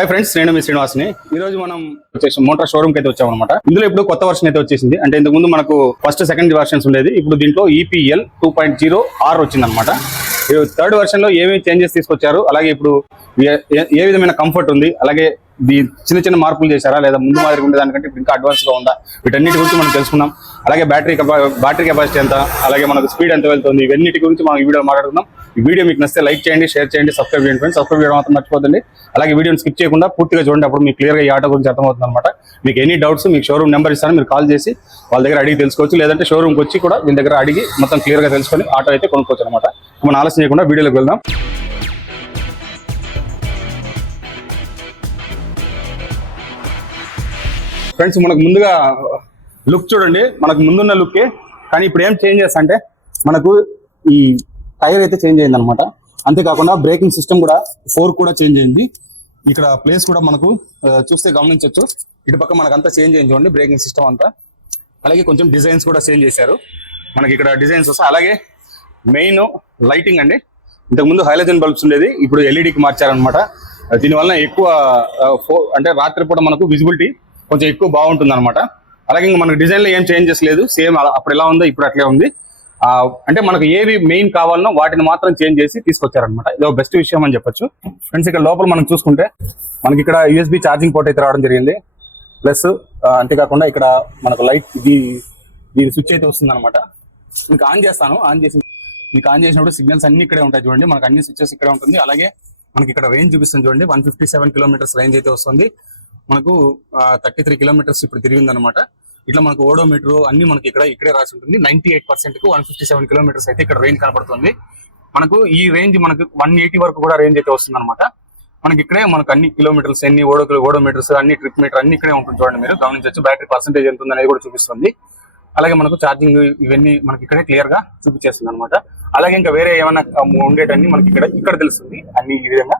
Hi friends, నేను మీ శ్రీనివాస్ని. ఈ రోజు మనం వచ్చేసి మోటార్ షోరూమ్ కి అయితే వచ్చామన్నమాట. ఇందులో ఇప్పుడు కొత్త వర్షన్ అయితే వచ్చేసింది. అంటే ఇంతకు ముందు మనకు ఫస్ట్ సెకండ్ వర్షన్స్ ఉండేది. ఇప్పుడు దీంట్లో EPL 2.0R వచ్చిందనమాట. థర్డ్ వర్షన్ లో ఏమేమి చేంజెస్ తీసుకొచ్చారు, అలాగే ఇప్పుడు ఏ విధమైన కంఫర్ట్ ఉంది, అలాగే చిన్న చిన్న మార్పులు చేశారా లేదా ముందు మాదిరి ఉండే దానికంటే ఇప్పుడు ఇంకా అడ్వాన్స్ గా ఉందా, వీటన్నిటి గురించి మనం తెలుసుకుందాం. అలాగే బ్యాటరీ కెపాసిటీ ఎంత, అలాగే మనకు స్పీడ్ ఎంత వెళ్తుంది, ఇవన్నిటి గురించి మనం ఈ వీడియో మాట్లాడుకుందాం. ఈ వీడియో మీకు నచ్చితే లైక్ చేయండి, షేర్ చేయండి, సబ్స్క్రైబ్ చేయండి ఫ్రెండ్స్. సబ్స్క్రైబ్ చేయడం మాత్రం మర్చిపోతుంది. అలాగే వీడియోని స్కిప్ చేయకుండా పూర్తిగా చూడండి, అప్పుడు మీకు క్లియర్గా ఈ ఆటో గురించి అర్థమవుతుంది అనమాట. మీకు ఎనీ డౌట్స్ మీకు షోరూమ్ నెంబర్ ఇస్తాను, మీరు కాల్ చేసి వాళ్ళ దగ్గర అడిగి తెలుసుకోవచ్చు. లేదంటే షోరూమ్కి వచ్చి కూడా వీళ్ళ దగ్గర అడిగి మొత్తం క్లియర్గా తెలుసుకొని ఆటో అయితే కొనుక్కోవచ్చు అనమాట. మనం ఆలస్యం చేయకుండా వీడియోలోకి వెళ్దాం. ఫ్రెండ్స్, మనకు ముందుగా లుక్ చూడండి. మనకు ముందున్న లుక్కే, కానీ ఇప్పుడు ఏం చేంజెస్ అంటే మనకు ఈ టైర్ అయితే చేంజ్ అయింది అనమాట. అంతేకాకుండా బ్రేకింగ్ సిస్టమ్ కూడా 4 కూడా చేంజ్ అయింది. ఇక్కడ ప్లేస్ కూడా మనకు చూస్తే గమనించవచ్చు. ఇటు పక్క మనకంతా చేంజ్ అయింది చూడండి, బ్రేకింగ్ సిస్టమ్ అంతా. అలాగే కొంచెం డిజైన్స్ కూడా చేంజ్ చేశారు. మనకి ఇక్కడ డిజైన్స్ వస్తాయి. అలాగే మెయిన్ లైటింగ్ అండి. ఇంతకుముందు హైలోజన్ బల్బ్స్ ఉండేది, ఇప్పుడు ఎల్ఈడికి మార్చారనమాట. దీనివల్ల ఎక్కువ అంటే రాత్రిపూట మనకు విజిబిలిటీ కొంచెం ఎక్కువ బాగుంటుంది అనమాట. అలాగే ఇంకా మనకు డిజైన్లో ఏం చేంజెస్ లేదు, సేమ్ అప్పుడు ఎలా ఉందో ఇప్పుడు అట్లే ఉంది. అంటే మనకు ఏవి మెయిన్ కావాలనో వాటిని మాత్రం చేంజ్ చేసి తీసుకొచ్చారనమాట. ఇది ఒక బెస్ట్ విషయం అని చెప్పొచ్చు. ఫ్రెండ్స్, ఇక్కడ లోపల మనం చూసుకుంటే మనకి ఇక్కడ USB ఛార్జింగ్ పోర్ట్ అయితే రావడం జరిగింది. ప్లస్ అంతేకాకుండా ఇక్కడ మనకు లైట్ దీని స్విచ్ అయితే వస్తుంది అనమాట. మీకు ఆన్ చేస్తాను. మీకు ఆన్ చేసినప్పుడు సిగ్నల్స్ అన్ని ఇక్కడే ఉంటాయి చూడండి. మనకు అన్ని స్విచెస్ ఇక్కడే ఉంటుంది. అలాగే మనకి ఇక్కడ రేంజ్ చూపిస్తుంది చూడండి, 157 కిలోమీటర్స్ రేంజ్ అయితే వస్తుంది. మనకు 33 కిలోమీటర్స్ ఇప్పుడు తిరిగింది అనమాట. ఇట్లా మనకు ఓడోమీటర్ అన్ని మనకి ఇక్కడే రాసి ఉంటుంది. 98% కు 157 కిలోమీటర్స్ అయితే ఇక్కడ రేంజ్ కనబడుతుంది. మనకు ఈ రేంజ్ మనకు 180 వరకు కూడా రేంజ్ అయితే వస్తుంది అనమాట. మనకి ఇక్కడే మనకు అన్ని కిలోమీటర్స్, ఎన్ని ఓడోమీటర్స్, అన్ని ట్రిప్ మీటర్ అన్ని ఇక్కడే ఉంటుంది చూడండి. మీరు గమనించవచ్చు. బ్యాటరీ పర్సెంటేజ్ ఎంత ఉంది అనేది కూడా చూపిస్తుంది. అలాగే మనకు ఛార్జింగ్ ఇవన్నీ మనకి ఇక్కడే క్లియర్ గా చూపించేస్తుంది అనమాట. అలాగే ఇంకా వేరే ఏమైనా ఉండేటన్ని మనకి ఇక్కడ తెలుస్తుంది అన్ని ఈ విధంగా.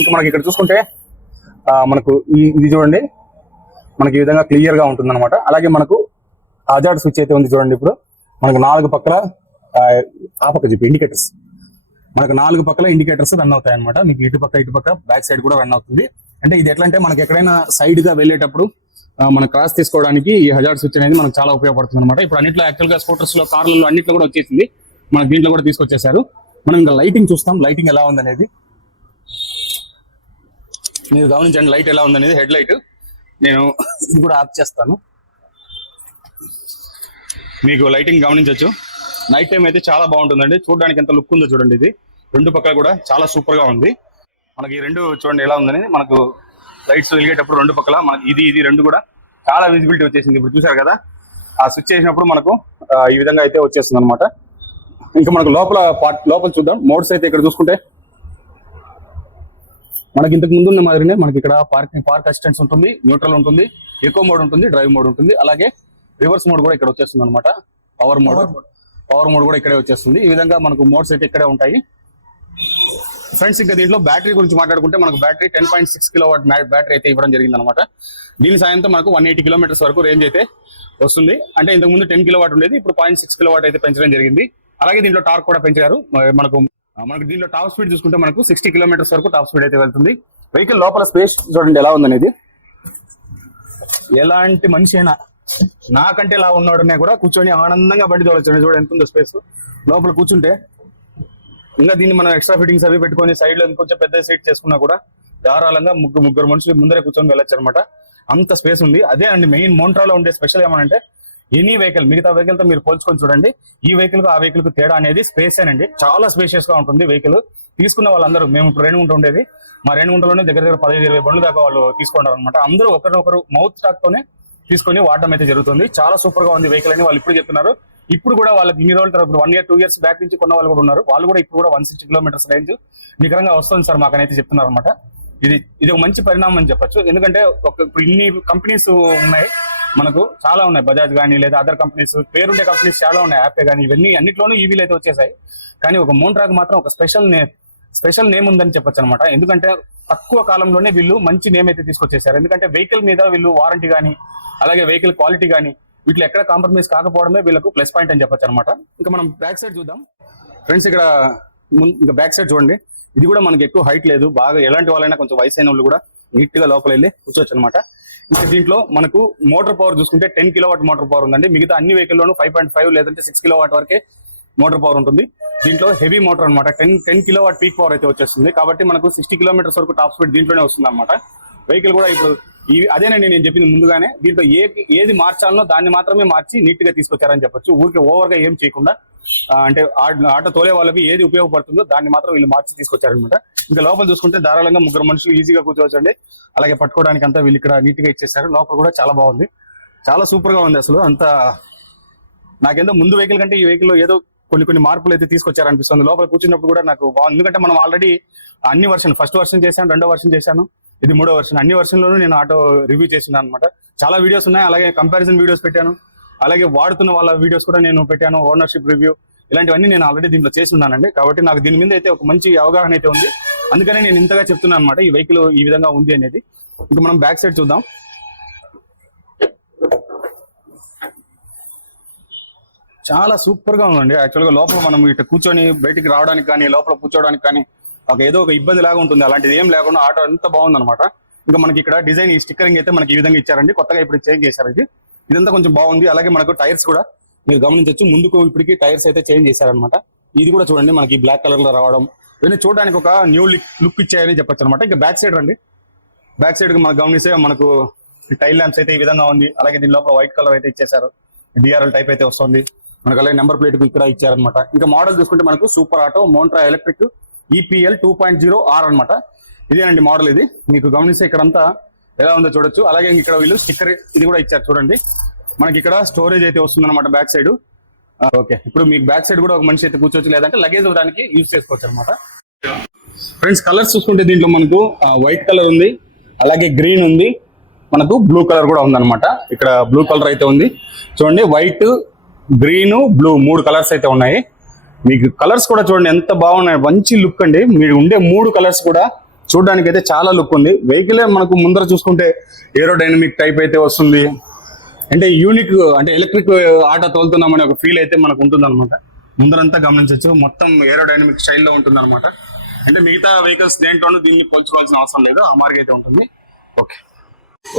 ఇంకా మనకి ఇక్కడ చూసుకుంటే మనకు ఇది చూడండి, మనకి ఈ విధంగా క్లియర్ గా ఉంటుంది అనమాట. అలాగే మనకు హజార్డ్ స్విచ్ అయితే ఉంది చూడండి. ఇప్పుడు మనకు 4 పక్కల పక్క చెప్పి ఇండికేటర్స్, మనకు 4 పక్కల ఇండికేటర్స్ రన్ అవుతాయి అనమాట. మీకు ఇటు పక్క బ్యాక్ సైడ్ కూడా రన్ అవుతుంది. అంటే ఇది ఎట్లా అంటే మనకి ఎక్కడైనా సైడ్ గా వెళ్ళేటప్పుడు మన క్రాస్ తీసుకోవడానికి ఈ హజార్డ్ స్విచ్ అనేది మనకు చాలా ఉపయోగపడుతుంది అనమాట. ఇప్పుడు అన్నిట్లో యాక్చువల్ గా స్కూటర్స్ లో, కార్లలో అన్నిట్లో కూడా వచ్చేసింది. మనకి దీంట్లో కూడా తీసుకొచ్చేసారు. మనం ఇంకా లైటింగ్ చూస్తాం, లైటింగ్ ఎలా ఉందనేది మీరు గమనించండి. లైట్ ఎలా ఉందనేది, హెడ్ లైట్ నేను ఇది కూడా ఆఫ్ చేస్తాను. మీకు లైటింగ్ గమనించవచ్చు. నైట్ టైం అయితే చాలా బాగుంటుందండి. చూడడానికి ఎంత లుక్ ఉందో చూడండి. ఇది రెండు పక్కల కూడా చాలా సూపర్ గా ఉంది. మనకి ఈ రెండు చూడండి ఎలా ఉందని. మనకు లైట్స్ వెలిగేటప్పుడు రెండు పక్కల మనకి ఇది రెండు కూడా చాలా విజిబిలిటీ వచ్చేసింది. ఇప్పుడు చూసారు కదా, ఆ స్విచ్ చేసినప్పుడు మనకు ఈ విధంగా అయితే వచ్చేస్తుంది అనమాట. ఇంకా మనకు లోపల చూద్దాం. మోడ్స్ అయితే ఇక్కడ చూసుకుంటే మనకి ఇంతకు ముందు ఉన్న మాదిరినే మనకి ఇక్కడ పార్క్ అసిస్టెంట్స్ ఉంటుంది, న్యూట్రల్ ఉంటుంది, ఎకో మోడ్ ఉంటుంది, డ్రైవ్ మోడ్ ఉంటుంది. అలాగే రివర్స్ మోడ్ కూడా ఇక్కడ వచ్చేస్తుంది అనమాట. పవర్ మోడ్ కూడా ఇక్కడే వచ్చేస్తుంది. ఈ విధంగా మనకు మోడ్స్ అయితే ఇక్కడే ఉంటాయి. ఫ్రెండ్స్, ఇంకా దీంట్లో బ్యాటరీ గురించి మాట్లాడుకుంటే మనకు బ్యాటరీ 10.6 కిలోవాట్ బ్యాటరీ అయితే ఇవ్వడం జరిగింది అనమాట. దీని సాయంతో మనకు 180 కిలోమీటర్స్ వరకు రేంజ్ అయితే వస్తుంది. అంటే ఇంతకు ముందు 10 కిలోవాట్ ఉండేది, ఇప్పుడు 0.6 కిలోవాట్ అయితే పెంచడం జరిగింది. అలాగే దీంట్లో టార్క్ కూడా పెంచారు. మనకు దీంట్లో టాప్ స్పీడ్ చూసుకుంటే మనకు 60 కిలోమీటర్స్ వరకు టాప్ స్పీడ్ అయితే వెళ్తుంది. వెహికల్ లోపల స్పేస్ చూడండి ఎలా ఉందనేది. ఎలాంటి మనిషి అయినా నాకంటే ఇలా ఉన్నాడనే కూడా కూర్చొని ఆనందంగా బండి తోలొచ్చు. చూడండి ఎంత ఉందో స్పేస్ లోపల కూర్చుంటే. ఇంకా దీన్ని మనం ఎక్స్ట్రా ఫిట్టింగ్స్ అవి పెట్టుకొని సైడ్ లో ఇంకొంచెం పెద్ద సీట్ చేసుకున్నా కూడా ధారాళంగా ముగ్గురు మనుషులు ముందరే కూర్చొని వెళ్ళొచ్చు అనమాట. అంత స్పేస్ ఉంది. అదే అండి మెయిన్ మోంట్రాలో ఉండే స్పెషల్ ఏమనంటే, ఎనీ వెహికల్ మిగతా వెహికల్ తో మీరు పోల్చుకొని చూడండి, ఈ వెహికల్ కు ఆ వెహికల్ కు తేడా అనేది స్పేస్ అండి. చాలా స్పేషియస్ గా ఉంటుంది వెహికల్. తీసుకున్న వాళ్ళందరూ, మేము ఇప్పుడు రేణిగుంట ఉండేది, మా రేణిగుంటలోనే దగ్గర 15-20 బండ్లు దాకా వాళ్ళు తీసుకుంటారు అనమాట. అందరూ ఒకరినొకరు మౌత్ టాక్ తోనే తీసుకొని వాడడం అయితే జరుగుతుంది. చాలా సూపర్ గా ఉంది వెహికల్ అని వాళ్ళు ఇప్పుడు చెప్తున్నారు. ఇప్పుడు కూడా వాళ్ళకి ఇన్ని రోజుల తర్వాత 1 year 2 years బ్యాక్ నుంచి కొన్న వాళ్ళు కూడా ఉన్నారు. వాళ్ళు కూడా ఇప్పుడు కూడా 160 కిలోమీటర్స్ రేంజ్ నికరంగా వస్తుంది సార్ మాకనైతే చెప్తున్నారు అనమాట. ఇది ఒక మంచి పరిణామం అని చెప్పొచ్చు. ఎందుకంటే ఇప్పుడు ఇన్ని కంపెనీస్ ఉన్నాయి, మనకు చాలా ఉన్నాయి. బజాజ్ కానీ లేదా అదర్ కంపెనీస్, పేరుండే కంపెనీస్ చాలా ఉన్నాయి. యాపే కానీ ఇవన్నీ అన్నిట్లోనూ ఈవీలు అయితే వచ్చేసాయి. కానీ ఒక మోంట్రాకి మాత్రం ఒక స్పెషల్ నేమ్ ఉందని చెప్పొచ్చు అనమాట. ఎందుకంటే తక్కువ కాలంలోనే వీళ్ళు మంచి నేమ్ అయితే తీసుకొచ్చేసారు. ఎందుకంటే వెహికల్ మీద వీళ్ళు వారంటీ కానీ, అలాగే వెహికల్ క్వాలిటీ కానీ వీటిలో ఎక్కడ కాంప్రమైజ్ కాకపోవడమే వీళ్ళకు ప్లస్ పాయింట్ అని చెప్పొచ్చు అనమాట. ఇంకా మనం బ్యాక్ సైడ్ చూద్దాం ఫ్రెండ్స్. ఇంకా బ్యాక్ సైడ్ చూడండి. ఇది కూడా మనకి ఎక్కువ హైట్ లేదు. బాగా ఎలాంటి వాళ్ళైనా, కొంచెం వయసు అయిన వాళ్ళు కూడా నీట్ గా లోపల వెళ్ళి కూర్చోవచ్చు అనమాట. ఇంకా దీంట్లో మనకు మోటార్ పవర్ చూసుకుంటే 10 కిలోవాట్ మోటార్ పవర్ ఉందండి. మిగతా అన్ని వెహికల్ లోను 5.5 లేదంటే 6 కిలోవాట్ వరకే మోటార్ పవర్ ఉంటుంది. దీంట్లో హెవీ మోటార్ అనమాట. 10 కిలోవాట్ పీక్ పవర్ అయితే వచ్చేస్తుంది. కాబట్టి మనకు 60 కిలోమీటర్స్ వరకు టాప్ స్పీడ్ దీంట్లోనే వస్తుంది అనమాట. వెహికల్ కూడా ఇప్పుడు అదేనండి నేను చెప్పింది ముందుగానే. దీంట్లో ఏది మార్చాలనో దాన్ని మాత్రమే మార్చి నీట్ గా తీసుకొచ్చారని చెప్పొచ్చు. ఊరికి ఓవర్ గా ఏం చేయకుండా, అంటే ఆటో తోలే వాళ్ళకి ఏది ఉపయోగపడుతుందో దాన్ని మాత్రం వీళ్ళు మార్చి తీసుకొచ్చారనమాట. ఇంకా లోపల చూసుకుంటే ధారాళంగా 3 మనుషులు ఈజీగా కూర్చోవచ్చండి. అలాగే పట్టుకోవడానికి అంతా వీళ్ళు ఇక్కడ నీట్ గా ఇచ్చేసారు. లోపల కూడా చాలా బాగుంది, చాలా సూపర్ గా ఉంది. అసలు అంత నాకేందో ముందు వెహికల్ కంటే ఈ వెహికల్ ఏదో కొన్ని మార్పులు అయితే తీసుకొచ్చారనిపిస్తుంది. లోపల కూర్చున్నప్పుడు కూడా నాకు బాగుంది. ఎందుకంటే మనం ఆల్రెడీ అన్ని వర్షన్, ఫస్ట్ వర్షన్ చేశాను, 2వ వర్షన్ చేశాను, ఇది 3వ వర్షన్. అన్ని వర్షన్లోనూ నేను ఆటో రివ్యూ చేస్తున్నాను అనమాట. చాలా వీడియోస్ ఉన్నాయి, అలాగే కంపారిజన్ వీడియోస్ పెట్టాను, అలాగే వాడుతున్న వాళ్ళ వీడియోస్ కూడా నేను పెట్టాను, ఓనర్షిప్ రివ్యూ, ఇలాంటివన్నీ నేను ఆల్రెడీ దీంట్లో చేసి ఉన్నానండి. కాబట్టి నాకు దీని మీద అయితే ఒక మంచి అవగాహన అయితే ఉంది. అందుకనే నేను ఇంతగా చెప్తున్నాను అనమాట ఈ వెహికల్ ఈ విధంగా ఉంది అనేది. ఇంకా మనం బ్యాక్ సైడ్ చూద్దాం. చాలా సూపర్ గా ఉందండి. యాక్చువల్ గా లోపల మనం ఇటు కూర్చొని బయటికి రావడానికి కానీ, లోపల కూర్చోవడానికి కానీ ఏదో ఒక ఇబ్బంది లాగా ఉంటుంది. అలాంటిది ఏం లేకుండా ఆటో ఎంత బాగుంది అనమాట. ఇంకా మనకి ఇక్కడ డిజైన్, ఈ స్టిక్కరింగ్ అయితే మనకి ఈ విధంగా ఇచ్చారండి. కొత్తగా ఇప్పుడు చేంజ్ చేశారు. ఇదంతా కొంచెం బాగుంది. అలాగే మనకు టైర్స్ కూడా మీరు గమనించవచ్చు, ముందుకు ఇప్పటికి టైర్స్ అయితే చేంజ్ చేశారనమాట. ఇది కూడా చూడండి మనకి బ్లాక్ కలర్ లో రావడం, ఇవన్నీ చూడడానికి ఒక న్యూ లుక్ ఇచ్చాయని చెప్పొచ్చు అనమాట. ఇంకా బ్యాక్ సైడ్ రండి. బ్యాక్ సైడ్ మనకు గమనిస్తే మనకు టైల్ ల్యాంప్స్ అయితే ఈ విధంగా ఉంది. అలాగే దీని లోపల వైట్ కలర్ అయితే ఇచ్చేసారు. డిఆర్ఎల్ టైప్ అయితే వస్తుంది మనకు. అలాగే నెంబర్ ప్లేట్ ఇక్కడ ఇచ్చారనమాట. ఇంకా మోడల్ చూసుకుంటే మనకు super auto Montra electric EPL 2.0R అనమాట. ఇదేనండి మోడల్. ఇది మీకు గమనిస్తే ఇక్కడంతా ఎలా ఉందో చూడొచ్చు. అలాగే ఇక్కడ వీళ్ళు స్టిక్కర్ ఇది కూడా ఇచ్చారు చూడండి. మనకి ఇక్కడ స్టోరేజ్ అయితే వస్తుంది అనమాట బ్యాక్ సైడ్. ఓకే, ఇప్పుడు మీకు బ్యాక్ సైడ్ కూడా ఒక మనిషి అయితే కూర్చోవచ్చు, లేదంటే లగేజ్ ఇవ్వడానికి యూజ్ చేసుకోవచ్చు అనమాట. ఫ్రెండ్స్, కలర్స్ చూసుకుంటే దీంట్లో మనకు వైట్ కలర్ ఉంది, అలాగే గ్రీన్ ఉంది, మనకు బ్లూ కలర్ కూడా ఉందన్నమాట. ఇక్కడ బ్లూ కలర్ అయితే ఉంది చూడండి. వైట్, గ్రీన్, బ్లూ 3 కలర్స్ అయితే ఉన్నాయి. మీకు కలర్స్ కూడా చూడండి ఎంత బాగున్నాయి, మంచి లుక్ అండి. మీరు ఉండే 3 కలర్స్ కూడా చూడడానికి అయితే చాలా లుక్ ఉంది. వెహికల్ మనకు ముందర చూసుకుంటే ఏరోడైనమిక్ టైప్ అయితే వస్తుంది. అంటే యూనిక్, అంటే ఎలక్ట్రిక్ ఆటో తోలుతున్నామనే ఒక ఫీల్ అయితే మనకు ఉంటుంది అనమాట. ముందరంతా గమనించవచ్చు, మొత్తం ఏరోడైనమిక్ స్టైల్లో ఉంటుంది అనమాట. అంటే మిగతా వెహికల్స్ దేంట్లోనూ దీన్ని పోల్చుకోవాల్సిన అవసరం లేదు, ఆ మార్గం అయితే ఉంటుంది.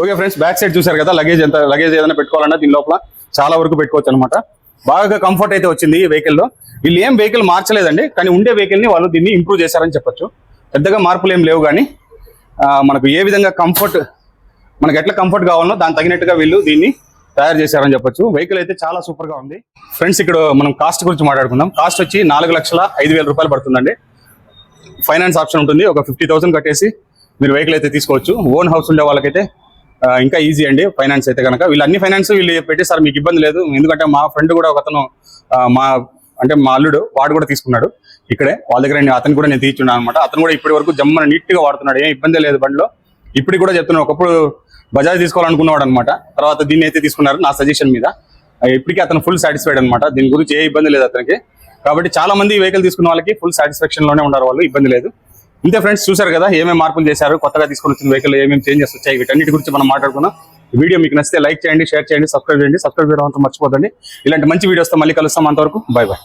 ఓకే ఫ్రెండ్స్, బ్యాక్ సైడ్ చూసారు కదా. లగేజ్ ఏదైనా పెట్టుకోవాలన్నా దీని లోపల చాలా వరకు పెట్టుకోవచ్చు అనమాట. బాగా కంఫర్ట్ అయితే వచ్చింది ఈ వెహికల్లో. వీళ్ళు ఏం వెహికల్ మార్చలేదండి, కానీ ఉండే వెహికల్ ని వాళ్ళు దీన్ని ఇంప్రూవ్ చేశారని చెప్పొచ్చు. పెద్దగా మార్పులు ఏం లేవు, కానీ మనకు ఏ విధంగా కంఫర్ట్, మనకు ఎట్లా కంఫర్ట్ కావాలనో దానికి తగినట్టుగా వీళ్ళు దీన్ని తయారు చేశారని చెప్పొచ్చు. వెహికల్ అయితే చాలా సూపర్ గా ఉంది. ఫ్రెండ్స్, ఇక్కడ మనం కాస్ట్ గురించి మాట్లాడుకుందాం. కాస్ట్ వచ్చి 4,05,000 రూపాయలు పడుతుందండి. ఫైనాన్స్ ఆప్షన్ ఉంటుంది. ఒక 50,000 కట్టేసి మీరు వెహికల్ అయితే తీసుకోవచ్చు. ఓన్ హౌస్ ఉండే వాళ్ళకైతే ఇంకా ఈజీ అండి ఫైనాన్స్ అయితే కనుక. వీళ్ళు అన్ని ఫైనాన్స్ వీళ్ళు పెట్టేసారు, మీకు ఇబ్బంది లేదు. ఎందుకంటే మా ఫ్రెండ్ కూడా ఒక అతను, మా అల్లుడు, వాడు కూడా తీసుకున్నాడు ఇక్కడే వాళ్ళ దగ్గర. అతను కూడా నేను తీర్చున్నాను అనమాట. అతను కూడా ఇప్పటి వరకు జమ్మని నీట్ గా వాడుతున్నాడు, ఏం ఇబ్బంది లేదు బండిలో. ఇప్పటికి కూడా చెప్తున్నాను, ఒకప్పుడు బజాజ్ తీసుకోవాలనుకున్నాడు అనమాట. తర్వాత దీన్ని అయితే తీసుకున్నారు నా సజెషన్ మీద. ఇప్పటికీ అతను ఫుల్ సాటిస్ఫైడ్ అనమాట. దీని గురించి ఏ ఇబ్బంది లేదు అతనికి. కాబట్టి చాలా మంది వెహికల్ తీసుకున్న వాళ్ళకి ఫుల్ సాటిస్ఫాక్షన్ లోనే ఉన్నారు వాళ్ళు, ఇబ్బంది లేదు. ఇంతే ఫ్రెండ్స్, చూసారు కదా ఏమేమి మార్పులు చేశారు, కొత్తగా తీసుకుని వచ్చిన వెహికల్ ఏమేమి చేంజెస్ వచ్చాయి, వీటన్నిటి గురించి మనం మాట్లాడుకున్నాం. ఈ వీడియో మీకు నచ్చితే లైక్ చేయండి, షేర్ చేయండి, సబ్స్క్రైబ్ చేయండి. సబ్స్క్రైబ్ చేయడం అంతా మర్చిపోదండి. ఇలాంటి మంచి వీడియోస్తో మళ్ళీ కలుస్తాం. అంతవరకు బై బై.